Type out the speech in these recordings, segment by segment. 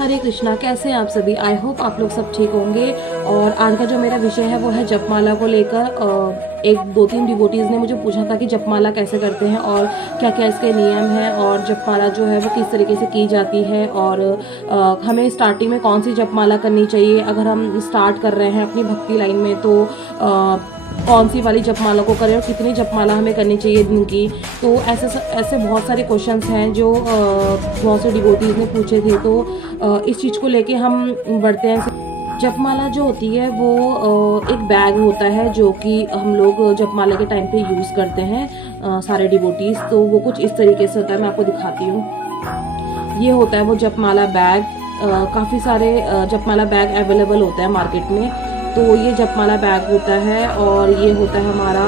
हरे कृष्णा, कैसे हैं आप सभी। आई होप आप लोग सब ठीक होंगे। और आज का जो मेरा विषय है वो है जपमाला को लेकर। एक दो तीन डिवोटीज़ ने मुझे पूछा था कि जपमाला कैसे करते हैं और क्या क्या इसके नियम हैं और जपमाला जो है वो किस तरीके से की जाती है और हमें स्टार्टिंग में कौन सी जपमाला करनी चाहिए अगर हम स्टार्ट कर रहे हैं अपनी भक्ति लाइन में, तो कौन सी वाली जपमाला को करें और कितनी जपमाला हमें करनी चाहिए दिन की। तो ऐसे बहुत सारे क्वेश्चंस हैं जो बहुत से डिवोटीज़ ने पूछे थे, तो इस चीज़ को लेके हम बढ़ते हैं। जपमाला जो होती है वो एक बैग होता है जो कि हम लोग जपमाला के टाइम पे यूज़ करते हैं सारे डिवोटीज़। तो वो कुछ इस तरीके से होता है, मैं आपको दिखाती हूँ। ये होता है वो जपमाला बैग। काफ़ी सारे जपमाला बैग अवेलेबल होता है मार्केट में। तो ये जपमाला बैग होता है और ये होता है हमारा,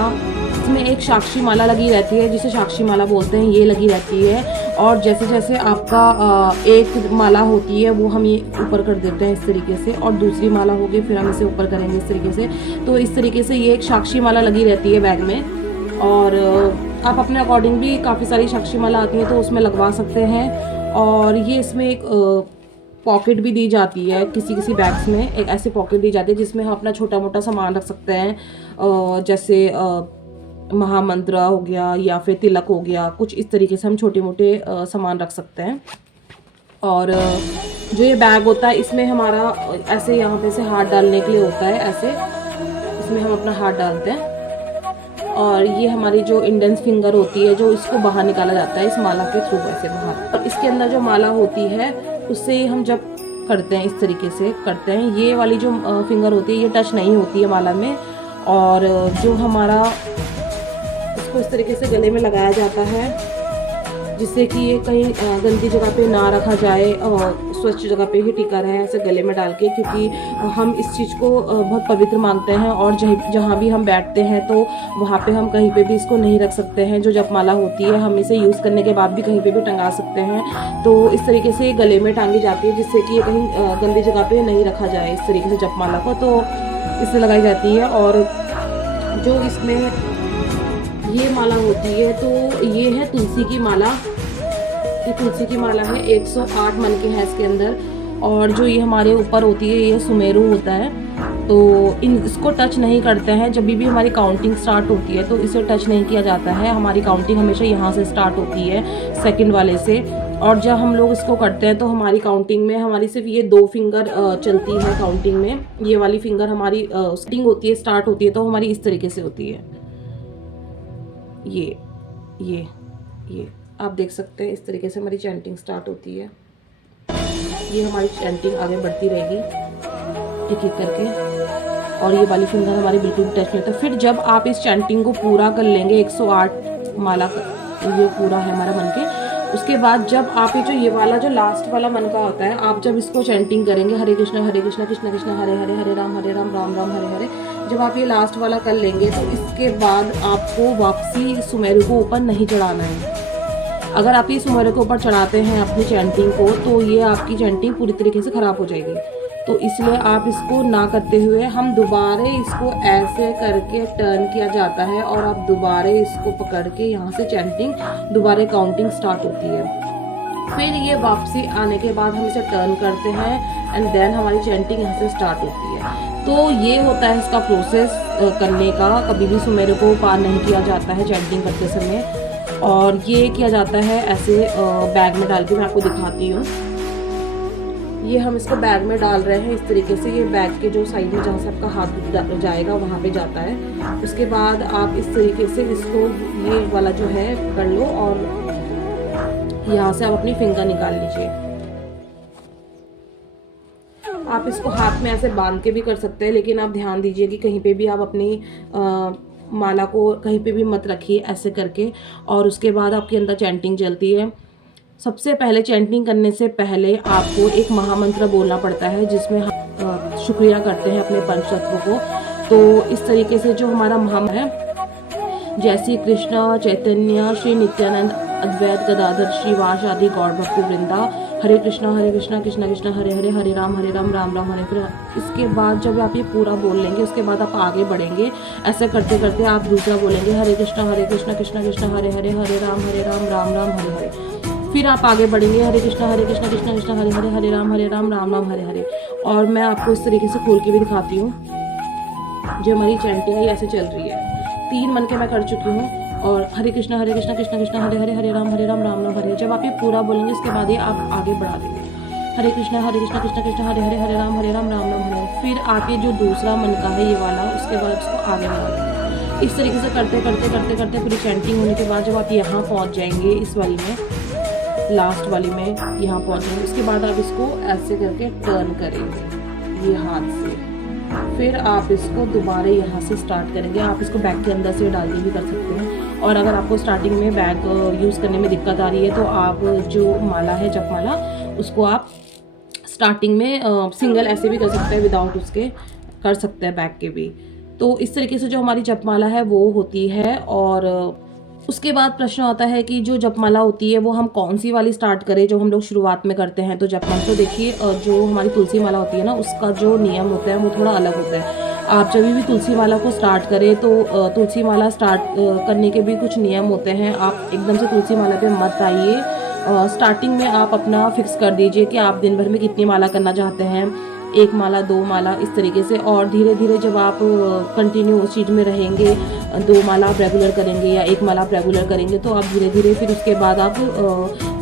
इसमें एक साक्षी माला लगी रहती है जिसे साक्षी माला बोलते हैं, ये लगी रहती है। और जैसे जैसे आपका एक माला होती है वो हम ये ऊपर कर देते हैं इस तरीके से, और दूसरी माला होगी फिर हम इसे ऊपर करेंगे इस तरीके से। तो इस तरीके से ये एक साक्षी माला लगी रहती है बैग में। और आप अपने अकॉर्डिंग भी काफ़ी सारी साक्षी माला आती है तो उसमें लगवा सकते हैं। और ये इसमें एक पॉकेट भी दी जाती है, किसी किसी बैग्स में एक ऐसी पॉकेट दी जाती है जिसमें हम अपना छोटा मोटा सामान रख सकते हैं, जैसे महामंत्र हो गया या फिर तिलक हो गया, कुछ इस तरीके से हम छोटे मोटे सामान रख सकते हैं। और जो ये बैग होता है इसमें हमारा ऐसे यहाँ पे से हाथ डालने के लिए होता है, ऐसे इसमें हम अपना हाथ डालते हैं। और ये हमारी जो इंडेक्स फिंगर होती है जो इसको बाहर निकाला जाता है इस माला के थ्रू, ऐसे बाहर। और इसके अंदर जो माला होती है उससे हम जब करते हैं इस तरीके से करते हैं, ये वाली जो फिंगर होती है ये टच नहीं होती है माला में। और जो हमारा इसको इस तरीके से गले में लगाया जाता है जिससे कि ये कहीं गंदी जगह पे ना रखा जाए और स्वच्छ जगह पे ही टिका रहे ऐसे गले में डाल के, क्योंकि हम इस चीज़ को बहुत पवित्र मानते हैं। और जहाँ भी हम बैठते हैं तो वहाँ पे हम कहीं पे भी इसको नहीं रख सकते हैं। जो जपमाला होती है हम इसे यूज़ करने के बाद भी कहीं पे भी टंगा सकते हैं। तो इस तरीके से गले में टांगी जाती है जिससे कि ये कहीं गंदी जगह पे नहीं रखा जाए इस तरीके से जपमाला को, तो इससे लगाई जाती है। और जो इसमें ये माला होती है तो ये है तुलसी की माला। ये तुलसी की माला है, 108 मन के हैं इसके अंदर। और जो ये हमारे ऊपर होती है ये सुमेरु होता है, तो इसको टच नहीं करते हैं। जब भी हमारी काउंटिंग स्टार्ट होती है तो इसे टच नहीं किया जाता है। हमारी काउंटिंग हमेशा यहाँ से स्टार्ट होती है, सेकंड वाले से। और जब हम लोग इसको करते हैं तो हमारी काउंटिंग में हमारी सिर्फ ये 2 फिंगर चलती है काउंटिंग में। ये वाली फिंगर हमारी स्टार्टिंग होती है, स्टार्ट होती है तो हमारी इस तरीके से होती है। ये आप देख सकते हैं इस तरीके से हमारी चैंटिंग स्टार्ट होती है। ये हमारी चैंटिंग आगे बढ़ती रहेगी एक एक करके। और ये वाली फिंगर हमारी बिल्कुल टच नहीं होता। फिर जब आप इस चैंटिंग को पूरा कर लेंगे 108 माला ये पूरा है हमारा मन के, उसके बाद जब आप ये वाला जो लास्ट वाला मन का होता है, आप जब इसको चैंटिंग करेंगे हरे कृष्णा कृष्ण कृष्ण हरे हरे, हरे राम राम राम हरे हरे, जब आप ये लास्ट वाला कर लेंगे तो इसके बाद आपको वापसी सुमेरु को ऊपर नहीं चढ़ाना है। अगर आप ये सुमेरु को ऊपर चढ़ाते हैं अपनी चैंटिंग को तो ये आपकी चैंटिंग पूरी तरीके से ख़राब हो जाएगी। तो इसलिए आप इसको ना करते हुए हम दोबारा इसको ऐसे करके टर्न किया जाता है और आप दोबारा इसको पकड़ के यहाँ से चैंटिंग दोबारा काउंटिंग स्टार्ट होती है। फिर ये वापसी आने के बाद हम इसे टर्न करते हैं एंड देन हमारी चैंटिंग यहाँ से स्टार्ट होती है। तो ये होता है इसका प्रोसेस करने का। कभी भी सुमेरु को पार नहीं किया जाता है चैंटिंग करते समय। और ये किया जाता है ऐसे बैग में डाल के, मैं आपको दिखाती हूँ। ये हम इसको बैग में डाल रहे हैं इस तरीके से। ये बैग के जो साइड में जहाँ से आपका हाथ जाएगा वहाँ पे जाता है। उसके बाद आप इस तरीके से इसको ये वाला जो है कर लो और यहाँ से आप अपनी फिंगर निकाल लीजिए। आप इसको हाथ में ऐसे बांध के भी कर सकते हैं, लेकिन आप ध्यान दीजिए कि कहीं पे भी आप अपनी माला को कहीं पे भी मत रखिए ऐसे करके। और उसके बाद आपके अंदर चैंटिंग चलती है। सबसे पहले चैंटिंग करने से पहले आपको एक महामंत्र बोलना पड़ता है जिसमें हम शुक्रिया करते हैं अपने पंचतत्व को। तो इस तरीके से जो हमारा महामंत्र है, जैसे कृष्ण चैतन्य श्री नित्यानंद अद्वैत गदाधर श्रीवास आदि गौर भक्ति वृंदा, हरे कृष्णा कृष्ण कृष्ण हरे हरे, हरे राम राम राम हरे हरे। इसके बाद जब आप ये पूरा बोल लेंगे उसके बाद आप आगे बढ़ेंगे। ऐसे करते करते आप दूसरा बोलेंगे हरे कृष्णा कृष्ण कृष्ण हरे हरे, हरे राम राम राम हरे हरे। फिर आप आगे बढ़ेंगे हरे कृष्णा कृष्णा कृष्णा हरे हरे, हरे राम राम राम हरे हरे। और मैं आपको इस तरीके से खोल के भी दिखाती हूँ। जो हमारी चैंटिंग है ये ऐसे चल रही है। 3 मन के मैं कर चुकी हूँ। और हरे कृष्णा कृष्णा कृष्णा हरे हरे, हरे राम राम राम हरे। जब आप ये पूरा बोलेंगे इसके बाद ये आप आगे बढ़ा देंगे हरे कृष्णा कृष्णा कृष्णा हरे हरे, हरे राम राम राम हरे। फिर आप ये जो दूसरा मन का है ये वाला, उसके बाद उसको आगे बढ़ा देंगे। इस तरीके से करते करते करते करते पूरी चैंटिंग होने के बाद जब आप यहाँ पहुँच जाएंगे, इस वाली में, लास्ट वाली में यहाँ पहुँच जाएंगे, उसके बाद आप इसको ऐसे करके टर्न करेंगे ये हाथ से। फिर आप इसको दोबारा यहाँ से स्टार्ट करेंगे। आप इसको बैग के अंदर से डाल के भी कर सकते हैं। और अगर आपको स्टार्टिंग में बैग यूज़ करने में दिक्कत आ रही है तो आप जो माला है जपमाला, उसको आप स्टार्टिंग में सिंगल ऐसे भी कर सकते हैं, विदाउट उसके कर सकते हैं बैग के भी। तो इस तरीके से जो हमारी जपमाला है वो होती है। और उसके बाद प्रश्न आता है कि जो जपमाला होती है वो हम कौन सी वाली स्टार्ट करें, जो हम लोग शुरुआत में करते हैं। तो जपमाला तो देखिए जो हमारी तुलसी माला होती है ना, उसका जो नियम होता है वो थोड़ा अलग होता है। आप जब भी तुलसी माला को स्टार्ट करें तो तुलसी माला स्टार्ट करने के भी कुछ नियम होते हैं। आप एकदम से तुलसी माला पे मत आइए। स्टार्टिंग में आप अपना फिक्स कर दीजिए कि आप दिन भर में कितनी माला करना चाहते हैं, 1 माला 2 माला इस तरीके से। और धीरे धीरे जब आप कंटिन्यू उस चीज़ में रहेंगे, 2 माला आप रेगुलर करेंगे या 1 माला आप रेगुलर करेंगे, तो आप धीरे धीरे फिर उसके बाद आप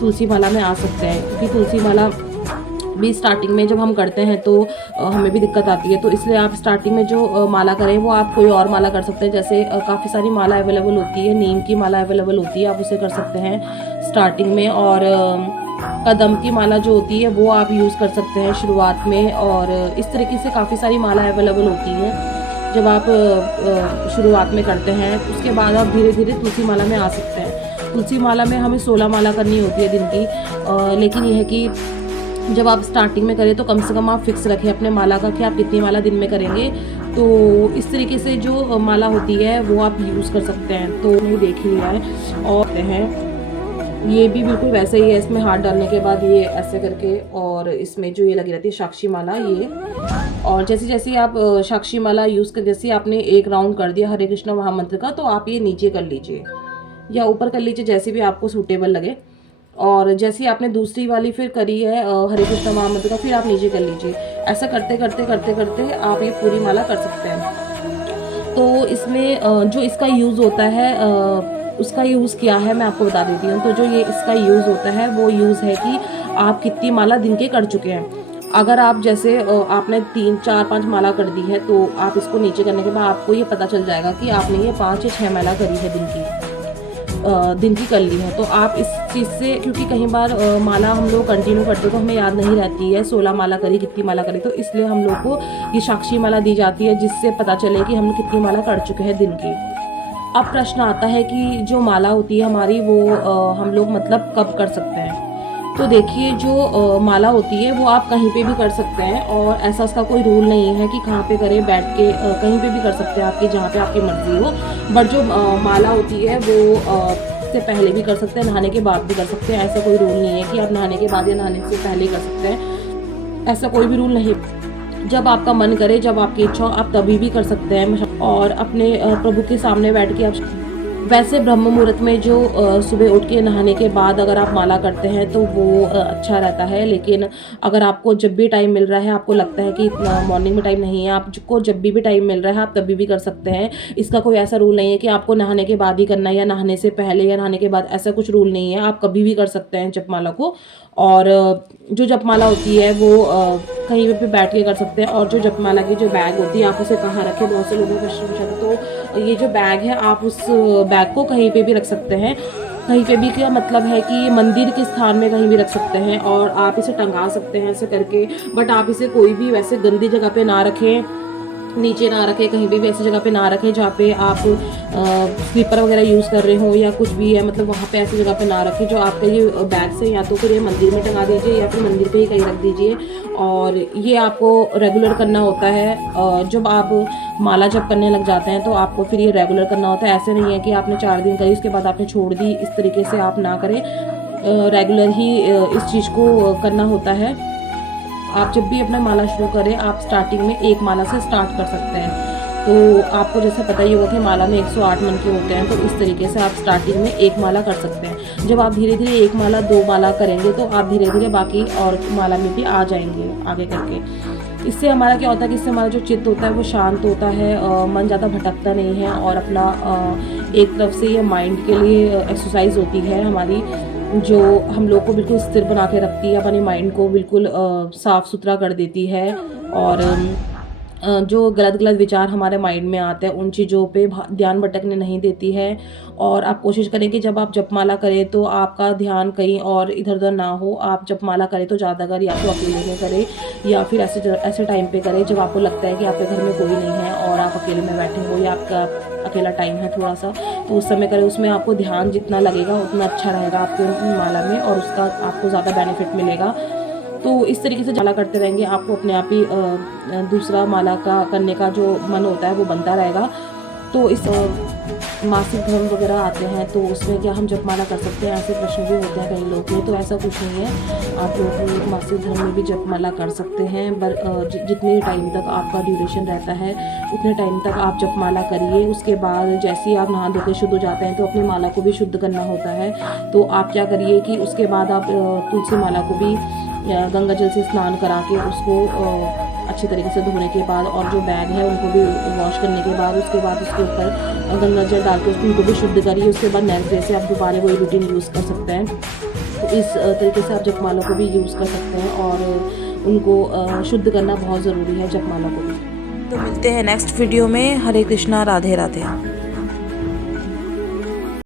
तुलसी माला में आ सकते हैं। क्योंकि तुलसी माला भी स्टार्टिंग में जब हम करते हैं तो हमें भी दिक्कत आती है। तो इसलिए आप स्टार्टिंग में जो माला करें वो आप कोई और माला कर सकते हैं। जैसे काफ़ी सारी माला अवेलेबल होती है, नीम की माला अवेलेबल होती है, आप उसे कर सकते हैं स्टार्टिंग में। और कदम की माला जो होती है वो आप यूज़ कर सकते हैं शुरुआत में। और इस तरीके से काफ़ी सारी माला अवेलेबल होती है जब आप शुरुआत में करते हैं। उसके बाद आप धीरे धीरे तुलसी माला में आ सकते हैं। तुलसी माला में हमें 16 माला करनी होती है दिन की। लेकिन यह है कि जब आप स्टार्टिंग में करें तो कम से कम आप फिक्स रखें अपने माला का कि आप कितनी माला दिन में करेंगे। तो इस तरीके से जो माला होती है वो आप यूज़ कर सकते हैं। तो नहीं देख ही लिया है। और हैं ये भी बिल्कुल वैसे ही है, इसमें हाथ डालने के बाद ये ऐसे करके, और इसमें जो ये लगी रहती है साक्षी माला ये। और जैसे जैसे आप साक्षी माला यूज़ कर, जैसे आपने 1 राउंड कर दिया हरे कृष्णा महामंत्र का, तो आप ये नीचे कर लीजिए या ऊपर कर लीजिए, जैसे भी आपको सूटेबल लगे। और जैसे आपने दूसरी वाली फिर करी है हरे कृष्णा महामंत्र का, फिर आप नीचे कर लीजिए। ऐसा करते करते करते करते आप ये पूरी माला कर सकते हैं। तो इसमें जो इसका यूज़ होता है उसका यूज़ क्या है मैं आपको बता देती हूँ। तो जो ये इसका यूज़ होता है वो यूज़ है कि आप कितनी माला दिन के कर चुके हैं। अगर आप जैसे आपने 3 4 5 माला कर दी है, तो आप इसको नीचे करने के बाद आपको ये पता चल जाएगा कि आपने ये 5 या 6 माला करी है दिन की कर ली है। तो आप इस चीज़ से, क्योंकि कई बार माला हम लोग कंटिन्यू करते तो हमें याद नहीं रहती है 16 माला करी कितनी माला करी, तो इसलिए हम लोग को ये साक्षी माला दी जाती है जिससे पता चले कि हम कितनी माला कर चुके हैं दिन की। अब प्रश्न आता है कि जो माला होती है हमारी वो हम लोग मतलब कब कर सकते हैं। तो देखिए जो माला होती है वो आप कहीं पे भी कर सकते हैं, और ऐसा उसका कोई रूल नहीं है कि कहाँ पे करें, बैठ के कहीं पे भी कर सकते हैं आपकी जहाँ पे आपकी मर्जी हो। बट जो माला होती है वो से पहले भी कर सकते हैं, नहाने के बाद भी कर सकते हैं। ऐसा कोई रूल नहीं है कि आप नहाने के बाद या नहाने से पहले ही कर सकते हैं, ऐसा कोई भी रूल नहीं। जब आपका मन करे, जब आपकी इच्छा हो, आप तभी भी कर सकते हैं। और अपने प्रभु के सामने बैठ के आप, वैसे ब्रह्म मुहूर्त में जो सुबह उठ के नहाने के बाद अगर आप माला करते हैं तो वो अच्छा रहता है। लेकिन अगर आपको जब भी टाइम मिल रहा है, आपको लगता है कि मॉर्निंग में टाइम नहीं है, आपको जब भी टाइम मिल रहा है आप तभी भी कर सकते हैं। इसका कोई ऐसा रूल नहीं है कि आपको नहाने के बाद ही करना है या नहाने से पहले या नहाने के बाद, ऐसा कुछ रूल नहीं है। आप कभी भी कर सकते हैं जपमाला को। और जो जपमाला होती है वो कहीं पे बैठ के कर सकते हैं। और जो जपमाला की जो बैग होती है आप उसे कहाँ रखें, बहुत से लोगों का प्रश्न पूछा था। तो ये जो बैग है आप उस बैग को कहीं पे भी रख सकते हैं। कहीं पे भी का मतलब है कि मंदिर के स्थान में कहीं भी रख सकते हैं, और आप इसे टंगा सकते हैं ऐसे करके। बट आप इसे कोई भी वैसे गंदी जगह पे ना रखें, नीचे ना रखें, कहीं भी ऐसी जगह पे ना रखें जहाँ पे आप स्लीपर वगैरह यूज़ कर रहे हो या कुछ भी है, मतलब वहाँ पे ऐसी जगह पे ना रखें। जो आपका ये बैग से या तो फिर ये मंदिर में टंगा दीजिए या फिर मंदिर पे ही कहीं रख दीजिए। और ये आपको रेगुलर करना होता है। जब आप माला जप करने लग जाते हैं तो आपको फिर ये रेगुलर करना होता है। ऐसे नहीं है कि आपने 4 दिन करी उसके बाद आपने छोड़ दी, इस तरीके से आप ना करें। रेगुलर ही इस चीज़ को करना होता है। आप जब भी अपना माला शुरू करें, आप स्टार्टिंग में 1 माला से स्टार्ट कर सकते हैं। तो आपको जैसे पता ही होगा कि माला में 108 मन के होते हैं, तो इस तरीके से आप स्टार्टिंग में एक माला कर सकते हैं। जब आप धीरे धीरे एक माला 2 माला करेंगे तो आप धीरे धीरे बाकी और माला में भी आ जाएंगे आगे करके। इससे हमारा क्या होता है कि इससे हमारा जो चित्त होता है वो शांत होता है, मन ज़्यादा भटकता नहीं है, और अपना एक तरफ से ये माइंड के लिए एक्सरसाइज होती है हमारी, जो हम लोग को बिल्कुल स्थिर बना के रखती है, अपने माइंड को बिल्कुल साफ़ सुथरा कर देती है। और जो गलत-गलत विचार हमारे माइंड में आते हैं उन चीज़ों पे ध्यान भटकने नहीं देती है। और आप कोशिश करें कि जब आप जपमाला करें तो आपका ध्यान कहीं और इधर-उधर ना हो। आप जपमाला करें तो ज़्यादातर या तो अकेले में करें या फिर ऐसे टाइम पे करें जब आपको लगता है कि आपके घर में कोई नहीं है और आप अकेले में बैठे हो या आपका अकेला टाइम है थोड़ा-सा, तो उस समय करें। उसमें आपको ध्यान जितना लगेगा उतना अच्छा रहेगा आपके माला में और उसका आपको ज़्यादा बेनिफिट मिलेगा। तो इस तरीके से माला करते रहेंगे, आपको अपने आप ही दूसरा माला का करने का जो मन होता है वो बनता रहेगा। तो इस मासिक धर्म वगैरह आते हैं तो उसमें क्या हम जपमाला कर सकते हैं, ऐसे प्रश्न भी होते हैं कई लोग में, तो ऐसा कुछ नहीं है। आप लोग मासिक धर्म में भी जपमाला कर सकते हैं, पर जितने टाइम तक आपका ड्यूरेशन रहता है उतने टाइम तक आप जपमाला करिए। उसके बाद जैसे ही आप नहा धो के शुद्ध हो जाते हैं तो अपनी माला को भी शुद्ध करना होता है। तो आप क्या करिए कि उसके बाद आप तुलसी माला को भी गंगा जल से स्नान करा के उसको अच्छी तरीके से धोने के बाद, और जो बैग है उनको भी वॉश करने के बाद, उसके बाद उसके ऊपर गंगा जल डाल के उनको भी शुद्ध करिए। उसके बाद नेक्स्ट डे से आप दोबारा वही रूटीन यूज़ कर सकते हैं। तो इस तरीके से आप जपमाला को भी यूज़ कर सकते हैं और उनको शुद्ध करना बहुत ज़रूरी है जपमाला को भी। तो मिलते हैं नेक्स्ट वीडियो में। हरे कृष्णा, राधे राधे।